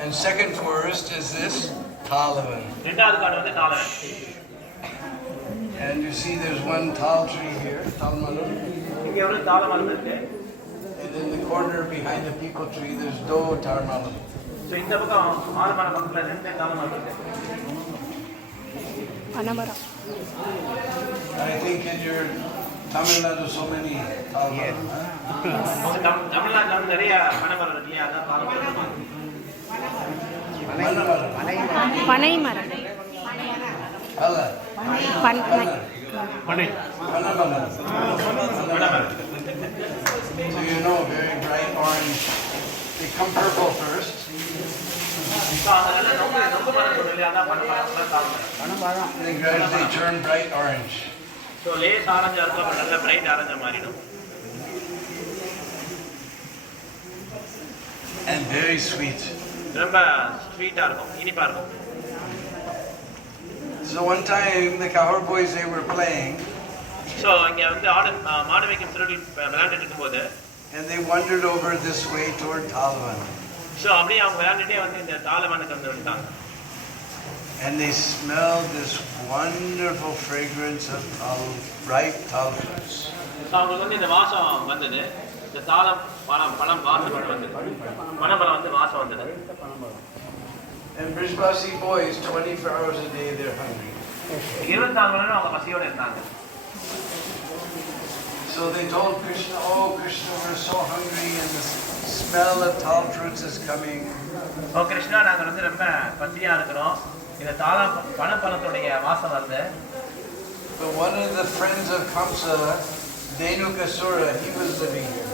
And second forest is this TalaVan. And you see there's one tal tree here, talmalam. And in the corner behind the people tree there's do tarmalam. So in the book I think in your Tamil Nadu so many talmalam. Panai Mara. So you know, very bright orange. They come purple first. And then gradually turn bright orange. So late orange bright orange. And very sweet. So one time the Kahor boys, they were playing. So and they wandered over this way toward TalaVan. So and they smelled this wonderful fragrance of ripe tal fruits. And Brijbasi boys, 24 hours a day, they're hungry. So they told Krishna, oh Krishna, we're so hungry and the smell of tal fruits is coming. Oh Krishna, but one of the friends of Kamsa, Dhenukasura, he was living here.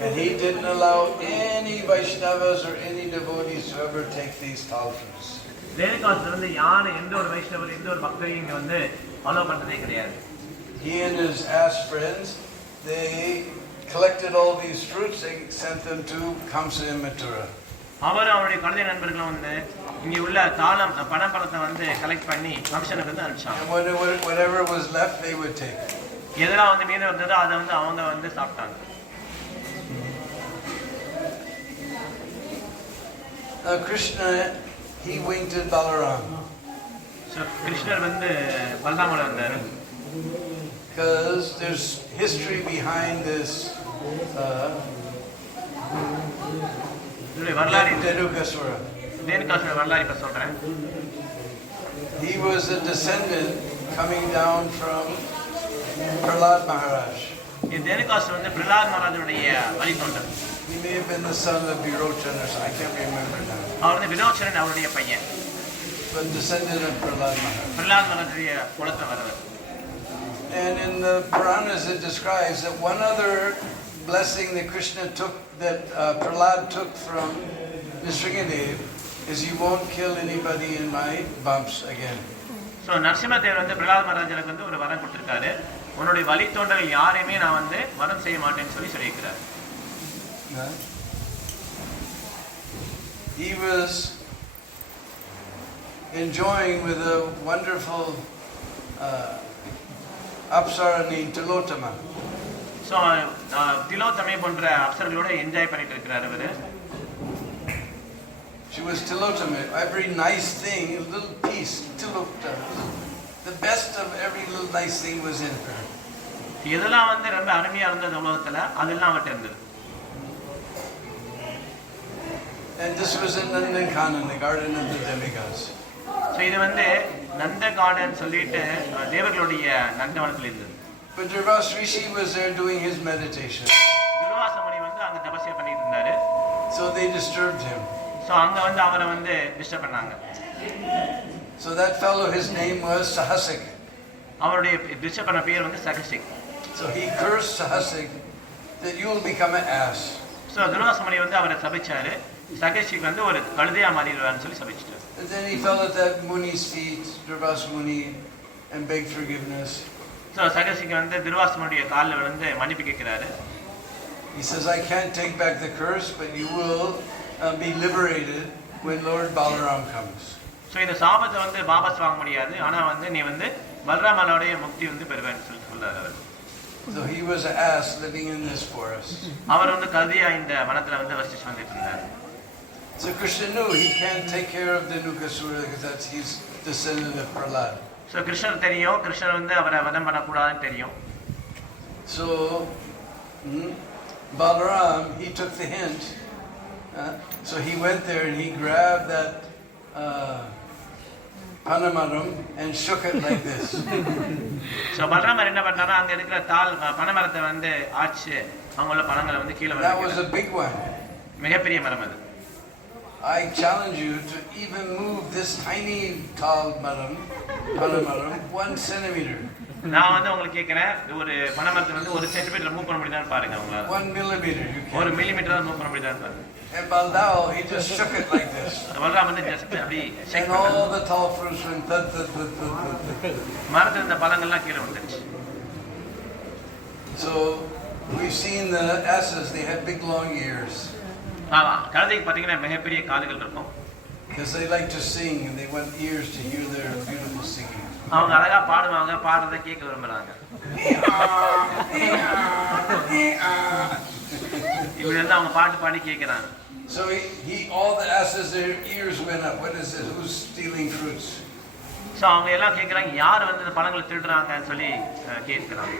And he didn't allow any Vaishnavas or any devotees to ever take these tal fruits. He and his ass friends, they collected all these fruits, they sent them to Kamsa in Mathura. And whatever was left, they would take. Now Krishna, he winked at Balaram. So Krishna because there's history behind this Dhenukasura. He was a descendant coming down from Prahlad Maharaj. He may have been the son of Virochan or something, I can't remember now. But descendant of Prahlad Maharaj. And in the Puranas it describes that one other blessing that Krishna took, that Prahlad took from Nisringadev, is you won't kill anybody in my bumps again. So Narasimha Dev Prahlad Maharaj ஒரு வரம் கொடுத்திருக்காரு. உன்னுடைய வலி தோன்றல் யாரையுமே நான் வரம் செய்ய மாட்டேன்னு சொல்லியிருக்கிறார். He was enjoying with a wonderful Apsara named Tilotama. So Tilotame போன்ற அப்சரர்களோட என்ஜாய் பண்ணிட்டு இருக்காரு அவரு. She was Tilotama. Every nice thing, a little piece, Tilotama. The best of every little nice thing was in her. இதெல்லாம் ரொம்ப அருமையா இருந்தது உலகத்துல, அதெல்லாம் அவட்ட இருந்தது. And this was in Nandankanan, the garden of the demigods. So இது நந்த கார்டன் சொல்லிட்டு தேவர்களுடைய நந்தவனத்துல இருந்தது. But Durvas Rishi was there doing his meditation. Durvasa முனி அங்க தபஸ்யா பண்ணிட்டு இருந்தாரு. So they disturbed him. So அங்க அவரை டிஸ்டர்ப் பண்ணாங்க. So that fellow, his name was Sahasik. அவருடைய டிஸ்டர்ப் பண்ண பேர் சகசிக். So he cursed Sahasik that you will become an ass. So Durvasa முனி அவரை சபிச்சாரு. சகசிக் ஒரு கழுதையா மாறிடுவார்னு சொல்லி சபிச்சிட்டாரு. And then he fell at that Muni's feet, Durvas Muni, and begged forgiveness. So சகசிக் துர்வாச முனியுடைய கால்ல விழுந்து மன்னிப்பு கேட்கிறாரு. He says, I can't take back the curse, but you will be liberated when Lord Balaram comes. So இந்த சாபத்தை வாபஸ் வாங்க முடியாது, ஆனா நீ பலராமனுடைய முக்தி பெறுவேன்னு சொல்றாரு அவர். So he was an ass living in this forest. அவர் வந்து கழுதையா இந்த வனத்துல வந்து வசிச்சு வந்துட்டு இருந்தார். So Krishna knew he can't take care of Dhenukasura because he's descendant of Prahlad. So கிருஷ்ணர் தெரியும், கிருஷ்ணர் வந்து அவரை வதம் பண்ணக்கூடாதுன்னு தெரியும். So Balaram, he took the hint. So he went there and he grabbed that panamaram and shook it like this. So பலராமர் என்ன பண்ணாரா, அங்க இருக்கிற பனமரத்தை வந்து ஆச்சு அவங்கள பழங்களை வந்து கீழே That was a big one. மிகப்பெரிய மரம் அது. I challenge you to even move this tiny tall panamaram 1 centimeter. நான் வந்து உங்களுக்கு கேக்குறேன், ஒரு பனமரத்தை வந்து 1 சென்டிமீட்டர் மூவ் பண்ண முடியுதான்னு பாருங்க உங்களால. 1 millimeter you can. 1 மில்லிமீட்டர் தான் மூவ் பண்ண முடியுதான்னு பாருங்க. And Baldao, he just shook it like this. பலராமர் வந்து ஜஸ்ட் அப்படி ஷேக் And பண்ணாரு. all the tall fruits went thud, thud, thud, thud, thud. மரத்துல இருந்த பழங்கள்லாம் கீழே வந்துருச்சு. So we've seen the asses, they have big long ears. கழுதைக்கு பாத்தீங்கன்னா மிகப்பெரிய காதுகள் இருக்கும். Because they like to sing and they want ears to hear their beautiful singing. அவங்க அழகா பாடுவாங்க, பாடுறதை கேட்க விரும்புறாங்க. இப்படி வந்து அவங்க பாட்டு பாடி கேட்கறாங்க. So all the asses, their ears went up. What is this? Who's stealing fruits? So அவங்க எல்லாம் கேட்கறாங்க, யார் வந்து இந்த பழங்களை திருடுறாங்கன்னு சொல்லி கேட்கறாங்க.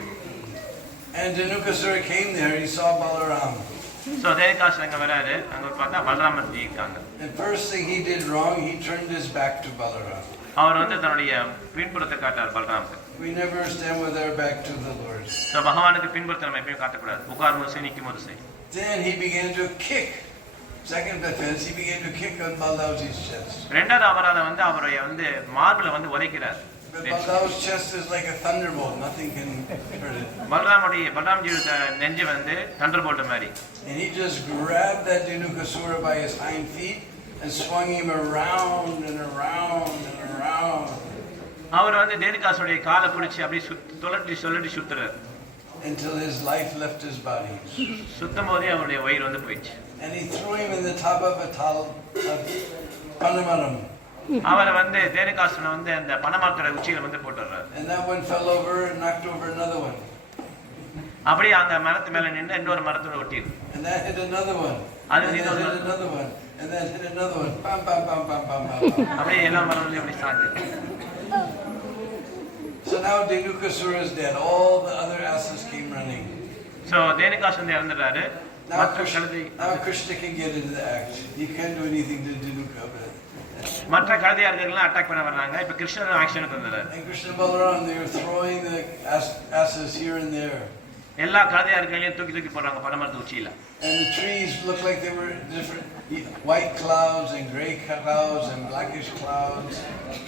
And Dhenukasura came there. He saw Balaram. So Dhenukasura அங்க வராரு, அங்க பார்த்தா பலராமர் இருக்காங்க. And first thing he did wrong, he turned his back to Balaram. அவர் வந்து தன்னுடைய பின்புறத்தை காட்டார் பலராமருக்கு. We never stand with our back to the Lord. So பகவானுக்கு பின்புறத்தை நம்ம எப்பயும் காட்டக்கூடாது. உட்காரும் போது நிக்கும் போது சரி. Then he began to kick. Second offense, he began to kick on Baldauji's chest. இரண்டாவது அபராதம் வந்து அவருடைய வந்து மார்பில வந்து உதைக்கிறார். But Baldau's chest is like a thunderbolt. Nothing can hurt it. பலராமஜியோட நெஞ்சு வந்து தண்டர்போல்ட் மாதிரி. And he just grabbed that Dhenukasura by his hind feet and swung him around and around and around. அவர் வந்து தேனுகாசுடைய காலை பிடிச்சி அப்படியே சொல்லி சுத்துறார். Until his life left his body. சுத்தும் போதே அவருடைய வயிறு வந்து போயிடுச்சு. And he threw him in the top of a panamaram. அவரை வந்து தேனுகாசுரனை வந்து அந்த பனமரத்தோட உச்சியில வந்து போட்டுறார். And that one fell over and knocked over another one. அப்படியே அந்த மரத்து மேல நின்னு இன்னொரு மரத்தோட ஒட்டிது. And that hit another one. அது hit another one. And then hit another one. Bam bam bam bam bam bam. அப்படியே எல்லா மரங்களையும் அப்படி சாஞ்சு. So now Dhenukasura is dead. All the other asses came running. So Dhenukasura இறந்துட்டாரு. Now Krishna can get into the act. He can't do anything to Dhenuka. மற்ற கழுதையார்கள்லாம் அட்டாக் பண்ண வர்றாங்க. இப்ப கிருஷ்ணர் ஆக்ஷனுக்கு வந்தாரு. And Krishna and Balaram, they were throwing the asses here and there. எல்லா கழுதையார்களையும் தூக்கி போடுறாங்க பனமரத்து உச்சியில. And the trees looked like they were different, white clouds and gray clouds and blackish clouds.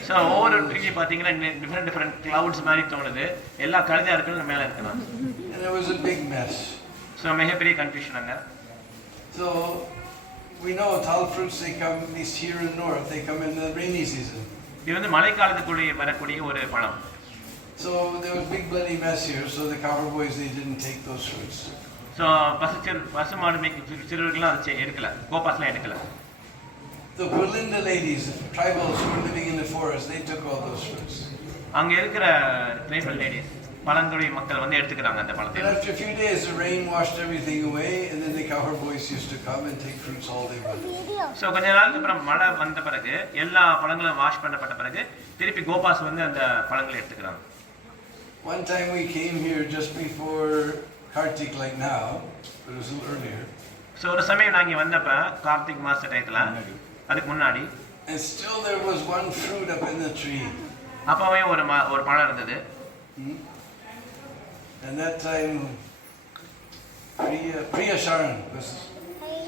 So ஒவ்வொரு ட்ரீ பாத்தீங்கன்னா டிஃபரண்ட் clouds மாதிரி தோணுது. எல்லா கழுதையார்களும் மேல இருக்காங்க. And it was a big mess. So மிகப்பெரிய கன்ஃபியூஷன் அங்க. So we know tall fruits, they come, at least here in north, they come in the rainy season. இது வந்து மழைக்காலத்துக்குள்ளே வரக்கூடிய ஒரு பழம். So there was big bloody mess here, so the cowboys, they didn't take those fruits. So பசுமாடு மேய்க்கும் சிறுவர்கள்லாம் அதை எடுக்கல, கோபாஸ்லாம் எடுக்கல. The Pulinda ladies, tribals who were living in the forest, they took all those fruits. அங்க இருக்கிற tribal ladies பழங்குடி மக்கள் வந்து எடுத்துக்கிறாங்க அந்த பழத்தை. But after a few days, the rain washed everything away, and then the cowboys used to come and take fruits all they wanted. So கொஞ்ச நாளுக்கு அப்புறம் மழை வந்த பிறகு எல்லா பழங்களும் வாஷ் பண்ணப்பட்ட பிறகு திருப்பி கோபாஸ் வந்து அந்த பழங்களை எடுத்துக்கிறாங்க. One time we came here just before Kartik, like now, but it was a little earlier. So ஒரு சமயம் நாங்க வந்தப்ப கார்த்திக் மாச டயத்துல அதுக்கு முன்னாடி And still there was one fruit up in the tree. அப்பவே ஒரு பழம் இருந்தது. And that time Priya Sharan was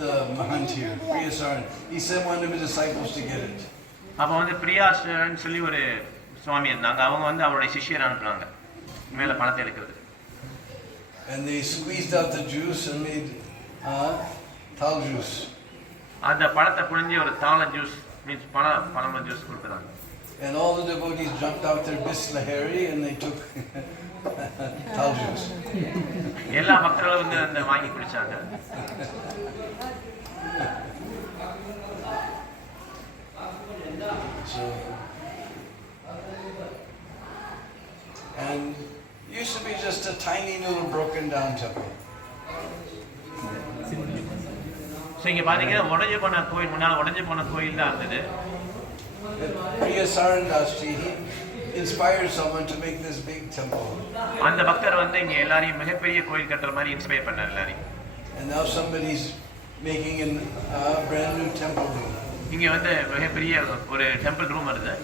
the mahant here. Priya Sharan. He sent one of his disciples to get it. அப்ப வந்து பிரியாஸ்ன்னு சொல்லி ஒரு சுவாமி இருந்தாங்க. அவங்க வந்து அவருடைய சிஷ்யரை அனுப்புனாங்க மேல பழத்தை எடுக்கிறது. And they squeezed out the juice and made tal juice. அந்த பழத்தை புழிஞ்சி ஒரு தாள ஜூஸ் மீன்ஸ் பழம் ஜூஸ் கொடுத்தாங்க. And all the devotees jumped out their bislahari and they took tal juice. எல்லா பக்தர்களும் வந்து அந்த வாங்கி குடிச்சாங்க. So, and used to be just a tiny little broken down temple. So இங்கே பார்த்தீங்கன்னா உடஞ்சி போன கோயில், முன்னால் உடஞ்சி போன கோயில் தான் இருந்தது. Priya Sarandasji, he inspired someone to make this big temple. அந்த பக்தர் வந்து இங்கே எல்லாரையும் மிகப்பெரிய கோயில் கட்டுற மாதிரி இன்ஸ்பயர் பண்ணார் எல்லாரையும். And now somebody's making a brand new temple room. இங்கே வந்து மிகப்பெரிய ஒரு டெம்பிள் ரூம் வருது.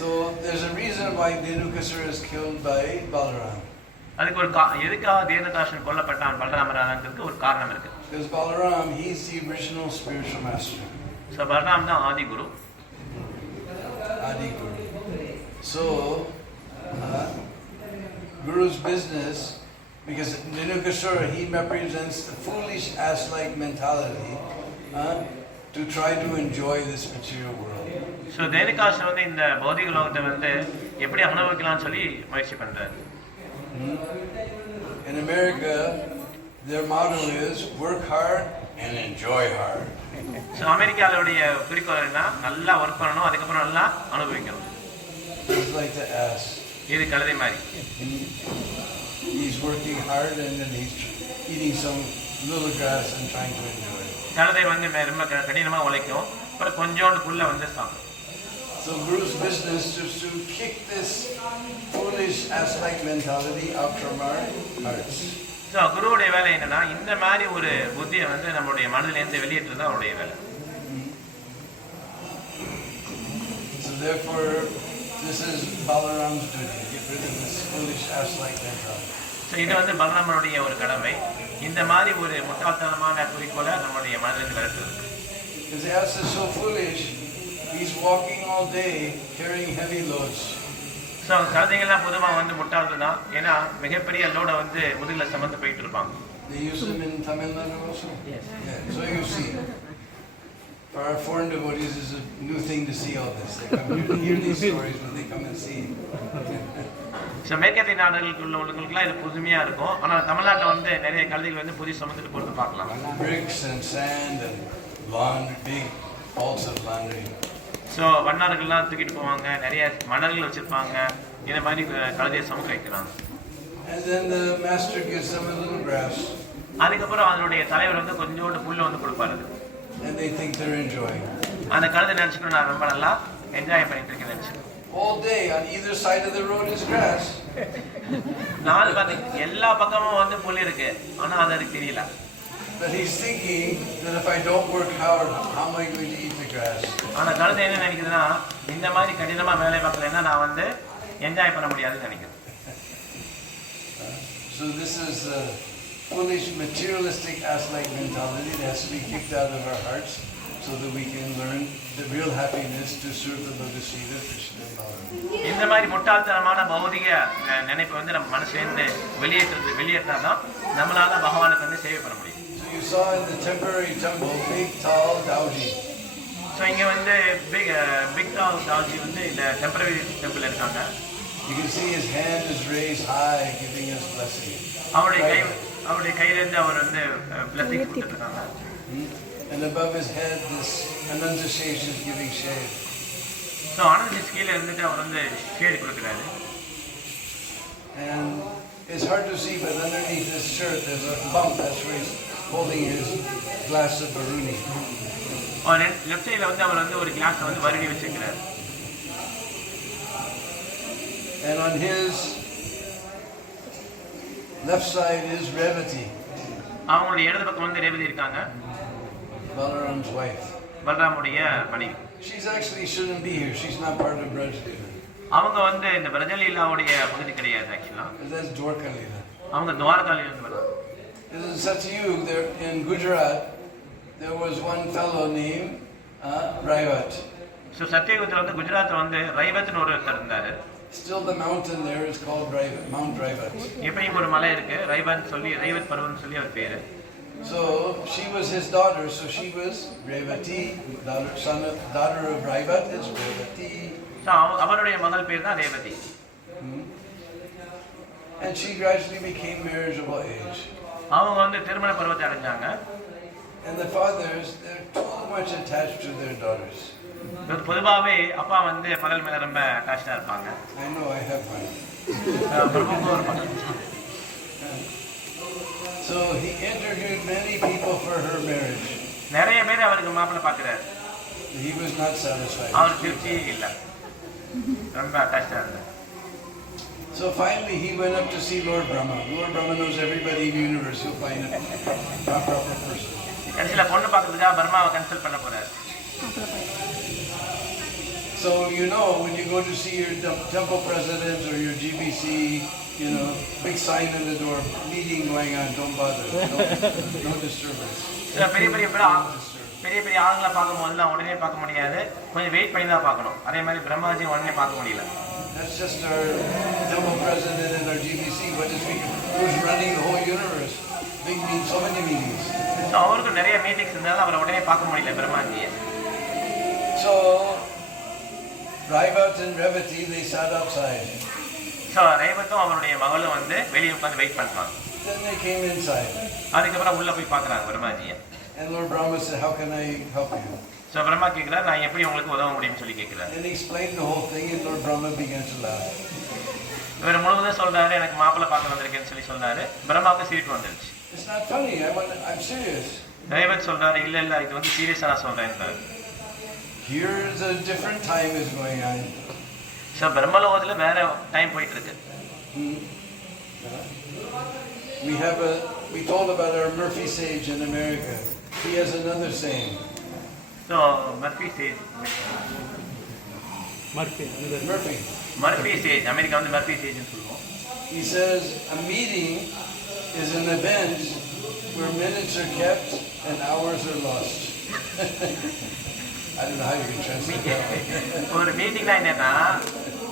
So there's a reason why Dhenukasura is killed by Balaram. அதுக்கு ஒரு எதுக்காக தேனுகாசுரன் கொல்லப்பட்டான் பலராமராங்கிறதுக்கு ஒரு காரணம் இருக்கு. Because Balaram, he's the original spiritual master. So Balram தான் ஆதி குரு. Adi Guru. So Guru's business, because Dhenukasura, he represents the foolish ass-like mentality to try to enjoy this material world. So Dhenukasuran வந்து இந்த பௌதிக லோகத்தை வந்து எப்படி அனுபவிக்கலாம்னு சொல்லி முயற்சி பண்றாரு. In America, their motto is work hard and enjoy hard. So அமெரிக்காவுடைய குறிக்கோள் என்ன? நல்லா ஒர்க் பண்ணணும், அதுக்கப்புறம் நல்லா அனுபவிக்கணும். It's like the ass. இது கழுதை மாதிரி. He's working hard and then he's eating some little grass and trying to enjoy it. கழுதை வந்து ரொம்ப கடினமாக உழைக்கும், அப்புறம் கொஞ்சோண்டு புல்லை வந்து சாப்பிடும். So Guru's business is to kick this foolish ass-like mentality out from our hearts. So குருவுடைய வேலை என்னன்னா இந்த மாதிரி ஒரு புத்தியை வந்து நம்மளுடைய மனதிலேருந்து வெளியேற்றுறது அவருடைய வேலை. So therefore, this is Balaram's duty. Get rid of this foolish ass-like mentality. So இது வந்து பலராமனுடைய ஒரு கடமை. இந்த மாதிரி ஒரு முட்டாள்தனமான குறிக்கோளை நம்மளுடைய மனதிலிருந்து விளக்குறது. Because the ass is so foolish, he's walking all day carrying heavy loads. So கழுதைகள்லாம் பொதுவாக வந்து முட்டாள்கள் தான், ஏன்னா மிகப்பெரிய லோடை வந்து முதுகில் சுமந்து போயிட்டு இருப்பாங்க. They use them in Tamil Nadu also? Yes. Yeah. So you see, for our foreign devotees, it's a new thing to see all this. They come here to hear these stories when they come and see. So மேற்கத்திய நாடுகளுக்கு உள்ளவங்களுக்குலாம் இது புதுமையாக இருக்கும். ஆனால் தமிழ்நாட்டில் வந்து நிறைய கழுதைகள் வந்து புதிய சுமந்துட்டு போகிறது பார்க்கலாம். Bricks and sand and laundry, big balls of laundry. So வண்ணார்கள்லாம் தூக்கிட்டு போவாங்க, நிறைய மணல்கள் வச்சுருப்பாங்க, இந்த மாதிரி கழுதையை சுமக்க வைக்கிறாங்க. And then the master gives them a little grass. அதுக்கப்புறம் அதனுடைய தலைவர் வந்து கொஞ்சோண்டு புல்லை வந்து கொடுப்பாரு. And they think they're enjoying. அந்த கழுதை நினச்சிக்கணும் நான் ரொம்ப நல்லா என்ஜாய் பண்ணிட்டு இருக்கேன் நினச்சிக்கணும். All day on either side of the road is grass. நாள் பார்த்து எல்லா பக்கமும் வந்து புல் இருக்கு, ஆனால் அது அதுக்கு தெரியல. But he's thinking that if I don't work hard, how am I going to eat the grass? ஆனால் கழுதை என்ன நினைக்குதுன்னா இந்த மாதிரி கடினமாக வேலை பார்க்கலன்னா நான் வந்து என்ஜாய் பண்ண முடியாதுன்னு நினைக்கிறேன். So this is a foolish materialistic ass-like mentality that has to be kicked out of our hearts so that we can learn the real happiness to serve the lotus feet of Krishna and Balaram. இந்த மாதிரி முட்டாள்தனமான பௌதிக நினைப்பு வந்து நம்ம மனசுலேருந்து வெளியேற்றாதான் நம்மளால பகவானுக்கு வந்து சேவை பண்ண முடியும். So you saw in the temporary temple, big tall Dauji. So இங்கே வந்து பிக் டால் தால்ஜி வந்து இந்த டெம்பரரி டெம்பிள் இருக்காங்க. You can see his hand is raised high, giving us blessing. அவருடைய கையிலேருந்து அவர் வந்து பிளஸிங் கொடுத்துருக்காங்க. And above his head, this Ananta Shesh is giving shade. So Anand கீழே இருந்துட்டு அவர் வந்து ஷேடு கொடுக்குறாரு. And it's hard to see, but underneath his shirt there's a bump. That's where he's holding his glass of Baruni. அவர் left சைடில் வந்து அவர் வந்து ஒரு கிளாஸை வந்து வருடி வச்சுக்கிறார். And on his left side is Revati, அவங்களுடைய இடது பக்கம் வந்து ரேவதி இருக்காங்க, Balaram's wife. பலராமுடைய மனைவி. She's actually shouldn't be here. She's not part of Braj Lila. அவங்க வந்து இந்த பிரஜலீலாவுடைய பகுதி கிடையாது ஆக்சுவலாக. That's Dwarka Lila. அவங்க துவாரகாலிலிருந்து வராங்க. This is Satyug. There in Gujarat, there was one fellow named Raivat. So சத்தியகுத்தில் வந்து குஜராத்தில் வந்து ரைவத்னு ஒருத்தர் இருந்தார். Still the mountain there is called Raivat, Mount Raivat. எப்பயும் ஒரு மலை இருக்கு, ரைவத் சொல்லி ரைவத் பருவம்னு சொல்லி அவர் பேரு. So she was his daughter, so she was Revati, daughter of Raivat is Revati. So அவருடைய மகள் பேர் தான் Revathi. And she gradually became marriageable age. அவங்க வந்து திருமண பருவத்தை அடைஞ்சாங்க. And the fathers, they're too much attached to their daughters. பொதுவாகவே அப்பா வந்து மகள் மேல ரொம்ப அட்டாச்சாக இருப்பாங்க. I know, I have one. பிரம்மாவுக்கும் ஒரு மகள். So he interviewed many people for her marriage. நிறைய பேர் அவருக்கு மாப்பிள்ளை பார்க்குறாரு. He was not satisfied. அவர் திருப்தியே இல்லை, ரொம்ப அட்டாச்சாக இருந்தார். So finally he went up to see Lord Brahma. Lord Brahma knows everybody in the universe. He'll find a proper person. கடைசியில் பொண்ணு பார்க்கறதுக்காக பர்மாவை கன்சல்ட் பண்ண போறாரு. So you know, when you go to see your temple president or your GBC, you know, big sign on the door, meeting going on, don't bother, no disturbance. பெரிய பெரிய ஆளுங்களை பார்க்கும்போதெல்லாம் உடனே பார்க்க முடியாது, கொஞ்சம் வெயிட் பண்ணி தான் பார்க்கணும். அதே மாதிரி பிரம்மாஜி உடனே பார்க்க முடியல. That's just our temple president and our GBC. Who's running the whole universe? Big meetings, so many meetings. So அவருக்கு நிறைய மீட்டிங்ஸ் இருந்தாலும் அவரை உடனே பார்க்க முடியல பிரம்மாஜியை. So Raivat and Revati, they sat outside. So ரேவத்தும் அவருடைய மகளும் வந்து வெளியே உட்கார்ந்து வெயிட் பண்றாங்க. Then they came inside. அதுக்கப்புறம் உள்ள போய் பார்க்கறாங்க பிரம்மாஜியை. And Lord Brahma said, "How can I help you?" So Brahma கேக்குறாரு, நான் எப்படி உங்களுக்கு உதவ முடியும்னு சொல்லி கேக்குறாரு. And he explained the whole thing, and Lord Brahma began to laugh. இவர் முழுவதும் சொல்றாரு, எனக்கு மாப்பிள்ளை பார்க்க வந்திருக்கேன்னு சொல்லி சொன்னாரு. பிரம்மாவுக்கு சிரிப்பு வந்துருச்சு. It's not funny. I'm serious. ரேவத் சொல்றாரு, இல்ல இது வந்து சீரியஸா நான் சொல்றேன்றாரு. Here's a different time is going on. So பிரம்மலோகத்துல வேற டைம் போயிட்டு இருக்கு. We told about our Murphy sage in America. He has another saying. So Murphy sage. Murphy sage. America வந்து Murphy sage ன்னு சொல்லுவோம். He says a meeting is an event where minutes are kept and hours are lost. I don't know how you can translate that. ஒரு மீட்டிங்னா என்னன்னா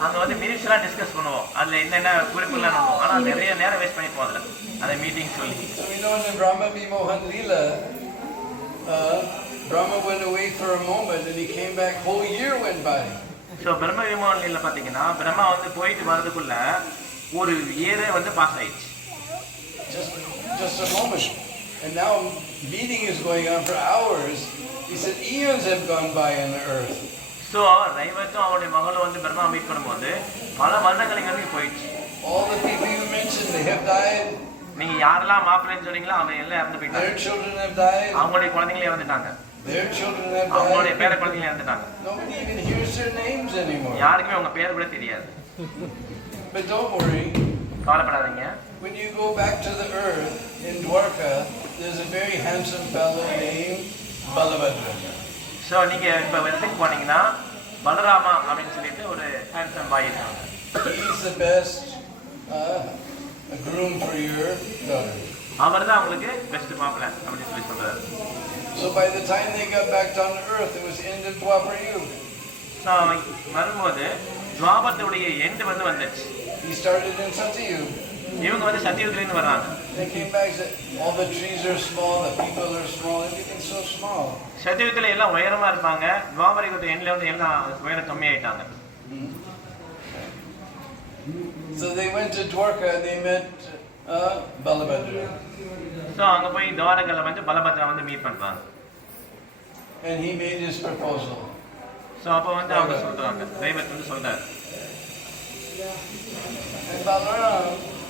அங்க வந்து மினிட்ஸ்லாம் டிஸ்கஸ் பண்ணுவோம், அதுல என்னென்ன குறிப்புலாம் பண்ணுவோம், ஆனா நிறைய நேரம் வேஸ்ட் பண்ணி போறதுல அந்த மீட்டிங் சொல்லி. So we know in the Brahma Vimohan Leela, Brahma went away for a moment and he came back, whole year went by. So பிரம்ம விமோகன் லீல பாத்தீங்கன்னா பிரம்மா வந்து போயிட்டு வரதுக்குள்ள ஒரு இயரே வந்து பாஸ் ஆயிடுச்சு. Just a moment. And now meeting is going on for hours. He said eons have gone by on the earth. So ரேவத்தும் அவருடைய மகளும் வந்து பிரம்மா மீட் பண்ணும்போது பல வருடங்கள் இங்க போயிடுச்சு. All the people you mentioned, they have died. நீங்க யாரெல்லாம் மாப்பிள்ளைன்னு சொன்னீங்களோ அவங்க எல்லாம் இறந்து போயிட்டாங்க. Their children have died. அவங்களுடைய குழந்தைகளே இறந்துட்டாங்க. Their children have died. அவங்களுடைய பேர குழந்தைகளே இறந்துட்டாங்க. Nobody even hears their names anymore. யாருக்குமே அவங்க பேர் கூட தெரியாது. But don't worry. கவலைப்படாதீங்க. When you go back to the earth in Dwarka, there's a very handsome fellow named Balabhadra. So நீங்க இப்ப வெத்துக்கு போனீங்கன்னா பலராமா அப்படின்னு சொல்லிட்டு ஒரு ஹேண்ட்ஸம் பாய் இருக்காங்க. He's the best groom for your daughter. அவர்தான் உங்களுக்கு பெஸ்ட் மாப்பிள்ளை அப்படின்னு சொல்லி சொல்றாரு. So by the time they got back down to earth, it was end of Dwapar Yuga. So வரும்போது துவாபரத்துடைய எண்ட் வந்து வந்துச்சு. He started in Satyuga. இவங்க வந்து சத்தியுகத்துல இருந்து வர்றாங்க. They came back and said, all the trees are small, the people are small, everything's so small. சத்தியுகத்துல எல்லாம் உயரமா இருப்பாங்க, துவாபரயுகத்துல எண்ட்ல வந்து எல்லாம் உயரம் கம்மியாயிட்டாங்க. So they went to Dwarka, they met Balabhadra. So அங்க போய் துவாரகல வந்து பலபத்ரா வந்து மீட் பண்றாங்க. And he made his proposal. So அப்ப வந்து அவங்க சொல்றாங்க, ரேவத் வந்து சொல்றாரு. And Balaram,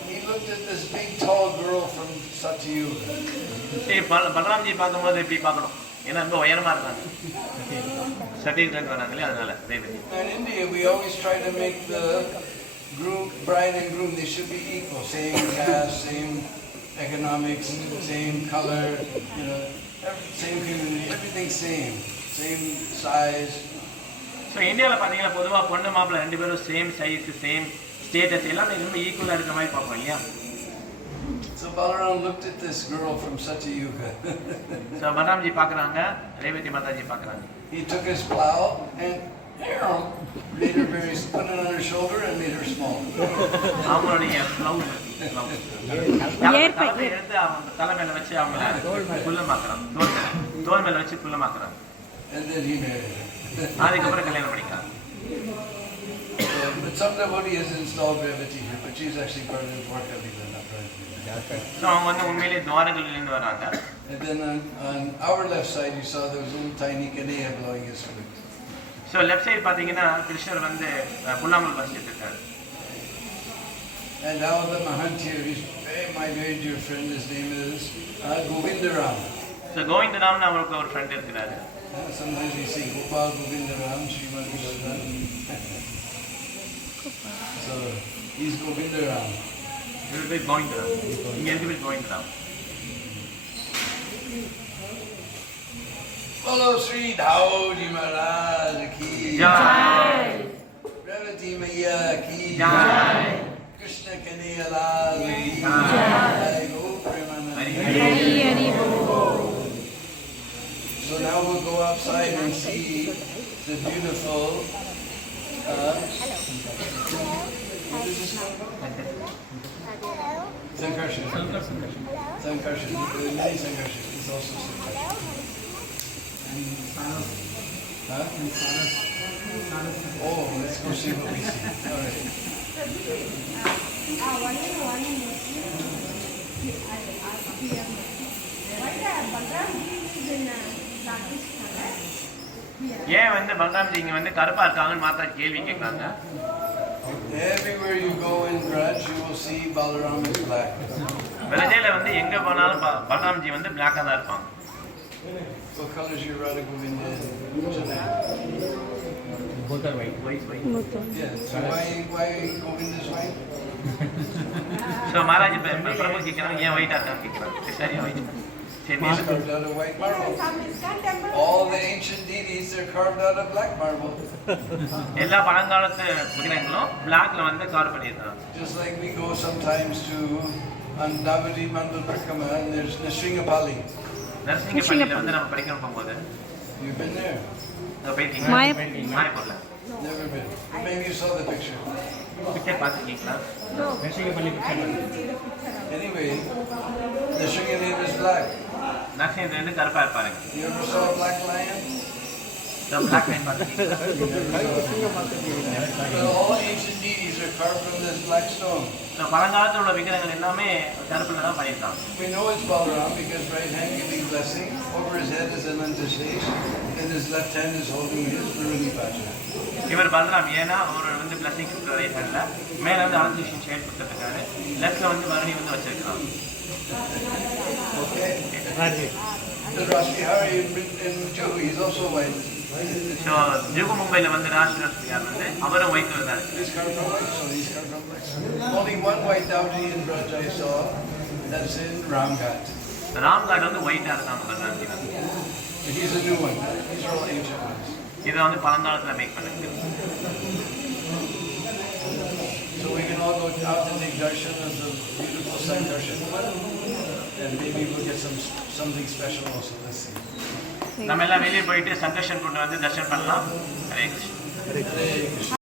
he looked at this big tall girl from Satyuga. சரி பலராம்ஜி பார்க்கும்போது எப்படி பார்க்கணும், ஏன்னா ரொம்ப உயரமா இருக்காங்க, சத்தியுகத்துல வராங்களே அதனால ரேவத். In India, we always try to make the bride and groom, they should be equal, same caste, same economics, same color, you know, same community, everything same size. So இந்தியாவில் பார்த்தீங்கன்னா பொதுவாக பொண்ணு மாப்பிள்ளை ரெண்டு பேரும் சேம் சைஸ் சேம் ஸ்டேட்டஸ் எல்லாமே ரொம்ப ஈக்குவலாக இருக்கிற மாதிரி பார்ப்போம் இல்லையா. So Balaram looked at this girl from Satyuga. So Balaramji பார்க்குறாங்க, ரேவதி மாதாஜி பார்க்குறாங்க. He took his plow and made her put it on her shoulder and made her small. அவங்களுடைய ப்ளவுஸ் எடுத்து அவங்க தலை மேல வச்சு அவங்கள குள்ளமாக்குறாங்க, தோல் மேல வச்சு குள்ளமாக்குறாங்க. And then he married her. அதுக்கப்புறம் கல்யாணம் பண்ணிக்கிறாங்க. But some devotee has installed Revati here, but she's actually part of the Dwarka Leela, not part of the. So அவங்க வந்து உண்மையிலேயே துவாரகல்லேருந்து வராங்க. And then on our left side, you saw there was a little tiny Kanaya blowing his flute. So left side பார்த்தீங்கன்னா கிருஷ்ணர் வந்து புல்லாங்குழல் வாசிச்சுட்டு இருக்காரு. And now the Mahant here, my very dear friend, his name is Govindaram. So கோவிந்தராம்னு அவருக்கு ஒரு ஃப்ரெண்ட் இருக்கிறாரு. Sometimes we say Gopal Govindaram, Srimad Krishna. So he's Govindaram. இவர் பேர் கோவிந்தராம். இங்கே இருக்கு பேர் கோவிந்தராம். Follow Sri Dhaoji Maharaj ki Jai. Revati Maya ki Jai. Krishna Kanhaiya Lal ki Jai. Go Premanand. Hari Hari Bol. So now we'll go outside and see the beautiful what is this called? Sankarshan. Sankarshan. Mini Sankarshan. It's also Sankarshan. Huh? Oh, let's go see what we see. All right. ஏன் வந்து பலராம்ஜி இங்க வந்து கருப்பா இருக்காங்கன்னு மாத்தா கேள்வி கேட்கறாங்க. Everywhere you go in Braj, you will see Balaram is black. விரஜையில வந்து எங்க போனாலும் பலராம்ஜி வந்து பிளாக்கா தான் இருப்பாங்க. What color is your Radha Govinda? Both are white. White. Yeah. So why Govinda is white? So Maharaj Prabhu கேட்கறாங்க ஏன் ஒயிட்டா இருக்கான்னு கேட்கறாங்க. கிருஷ்ணர் ஏன் ஒயிட்? சரி He's carved out of white marble. All the ancient deities are carved out of black marble. எல்லா பழங்காலத்து விக்கிரகங்களும் பிளாக்ல வந்து கார்வ் பண்ணியிருக்காங்க. Just like we go sometimes to Navadi Mandal Prakama and there's Nrsimhapali. நரசிங்கப்பள்ளியில வந்து நம்ம படிக்கணும் போகும்போது You've been there? போயிட்டீங்க? மாயப்பூர்ல. Never been. Maybe you saw the picture. Picture பார்த்துருக்கீங்களா? Anyway, the Shringadev is black. நரசிங்கர் வந்து கருப்பா இருப்பாருங்க. You ever saw a black lion? Black lion பார்த்துருக்கீங்களா? All ancient deities are carved from this black stone. பழங்காலத்தில் உள்ள விக்கிரகங்கள் எல்லாமே கருப்புல தான் பண்ணியிருக்காங்க. We know it's Balaram because right hand giving blessing, over his head is Ananta Shesh, and his left hand is holding his Varuni Pacha. இவர் பலராம் ஏன்னா அவர் வந்து பிளஸிங் கொடுக்குற ரைட் ஹேண்ட்ல மேல வந்து ஆல்ஜிஷன் ஷேட் கொடுத்துருக்காரு, லெஃப்ட்ல வந்து வருணி வந்து வச்சிருக்காங்க. Okay. The Rashmi Hari in Juhu, he's also white. So Juhu மும்பைல வந்து ராஷ்டிரார் வந்து அவரும் ஒயிட் இருந்தாரு. He's carved from white, so he's carved from white. Only one white devotee in Braj I saw, that's in Ramghat. Ramgarh வந்து ஒயிட்டா இருக்காங்க பலராம்ஜி வந்து. He's a new one. These are all ancient ones. இதை வந்து பழங்காலத்துல மேக் பண்ணுங்க. So we can all go out and take darshan of the beautiful Sankarshan one, and maybe we'll get something special also. Let's see. நம்ம எல்லாம் வெளியே போயிட்டு சங்கர்ஷன் கொண்டு வந்து தர்ஷன் பண்ணலாம். ஹரே கிருஷ்ணா. Hare Krishna.